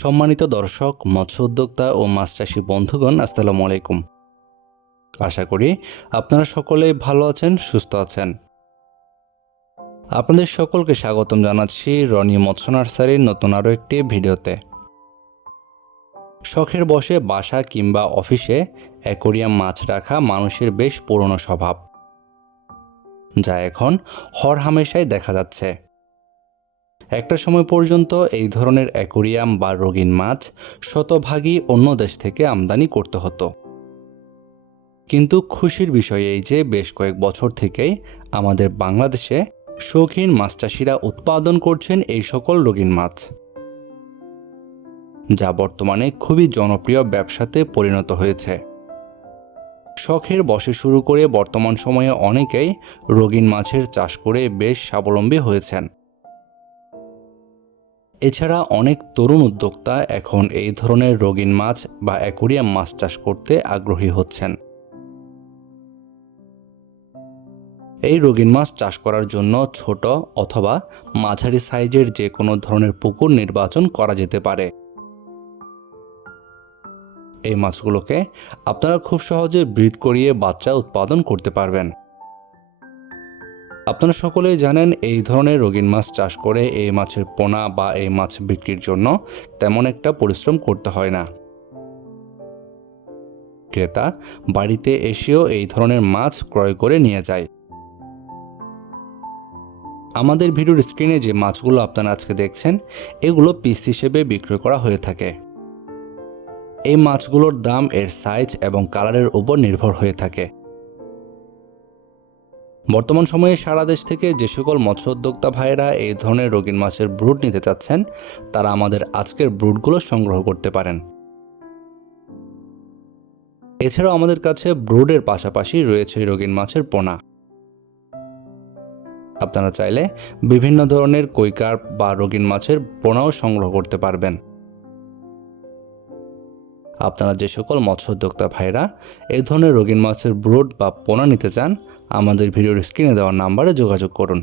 সম্মানিত দর্শক, মৎস্য উদ্যোক্তা ও মাছ চাষী বন্ধুগণ, আসসালামু আলাইকুম। আশা করি আপনারা সকলেই ভালো আছেন, সুস্থ আছেন। আপনাদের সকলকে স্বাগতম জানাচ্ছি রনি মৎস্য নার্সারির নতুন আরও একটি ভিডিওতে। শখের বশে বাসা কিংবা অফিসে অ্যাকোরিয়াম মাছ রাখা মানুষের বেশ পুরনো স্বভাব, যা এখন হরহামেশাই দেখা যাচ্ছে। একটা সময় পর্যন্ত এই ধরনের অ্যাকোরিয়াম বা রঙিন মাছ শতভাগই অন্য দেশ থেকে আমদানি করতে হতো। কিন্তু খুশির বিষয় এই যে বেশ কয়েক বছর থেকেই আমাদের বাংলাদেশে শৌখিন মাছ চাষিরা উৎপাদন করছেন এই সকল রঙিন মাছ, যা বর্তমানে খুবই জনপ্রিয় ব্যবসাতে পরিণত হয়েছে। শখের বশে শুরু করে বর্তমান সময়ে অনেকেই রঙিন মাছের চাষ করে বেশ স্বাবলম্বী হয়েছেন। এছাড়া অনেক তরুণ উদ্যোক্তা এখন এই ধরনের রঙিন মাছ বা অ্যাকোরিয়াম মাছ চাষ করতে আগ্রহী হচ্ছেন। এই রঙিন মাছ চাষ করার জন্য ছোট অথবা মাঝারি সাইজের যে কোনো ধরনের পুকুর নির্বাচন করা যেতে পারে। এই মাছগুলোকে আপনারা খুব সহজে ব্রিড করিয়ে বাচ্চা উৎপাদন করতে পারবেন। আপনারা সকলেই জানেন, এই ধরনের রঙিন মাছ চাষ করে এই মাছের পোনা বা এই মাছ বিক্রির জন্য তেমন একটা পরিশ্রম করতে হয় না। ক্রেতা বাড়িতে এসেও এই ধরনের মাছ ক্রয় করে নিয়ে যায়। আমাদের ভিডিওর স্ক্রিনে যে মাছগুলো আপনারা আজকে দেখছেন, এগুলো পিস হিসেবে বিক্রয় করা হয়ে থাকে। এই মাছগুলোর দাম এর সাইজ এবং কালারের উপর নির্ভর হয়ে থাকে। বর্তমান সময়ে সারা দেশ থেকে যে সকল মৎস্য উদ্যোক্তা ভাইয়েরা এই ধরনের রঙিন মাছের ব্রুড নিতে চাচ্ছেন, তারা আমাদের আজকের ব্রুডগুলো সংগ্রহ করতে পারেন। এছাড়াও আমাদের কাছে ব্রুডের পাশাপাশি রয়েছে রঙিন মাছের পোনা। আপনারা চাইলে বিভিন্ন ধরনের কই কার্প বা রঙিন মাছের পোনাও সংগ্রহ করতে পারবেন। আপনারা যে সকল মৎস্য উদ্যোক্তা ভাইরা এই ধরনের রঙিন মাছের ব্রুড বা পোনা নিতে চান, আমাদের ভিডিওর স্ক্রিনে দেওয়া নাম্বারে যোগাযোগ করুন।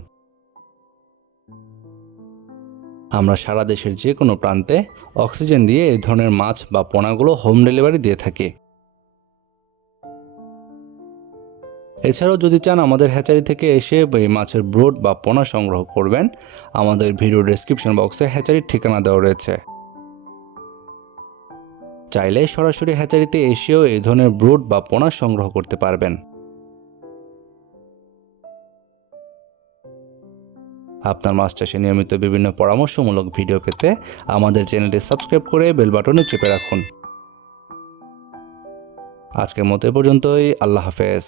আমরা সারা দেশের যে কোনো প্রান্তে অক্সিজেন দিয়ে এই ধরনের মাছ বা পোনাগুলো হোম ডেলিভারি দিয়ে থাকি। এছাড়াও যদি চান আমাদের হ্যাচারি থেকে এসে এই মাছের ব্রুড বা পোনা সংগ্রহ করবেন, আমাদের ভিডিওর ডেসক্রিপশন বক্সে হ্যাচারির ঠিকানা দেওয়া রয়েছে। চাইলে সরাসরি হ্যাচারিতে এসেও এই ধরনের ব্রুড বা পোনা সংগ্রহ করতে পারবেন। আপনার মাছ চাষে নিয়মিত বিভিন্ন পরামর্শমূলক ভিডিও পেতে আমাদের চ্যানেলটি সাবস্ক্রাইব করে বেল বাটনে চেপে রাখুন। আজকের মতো এ পর্যন্তই। আল্লাহ হাফেজ।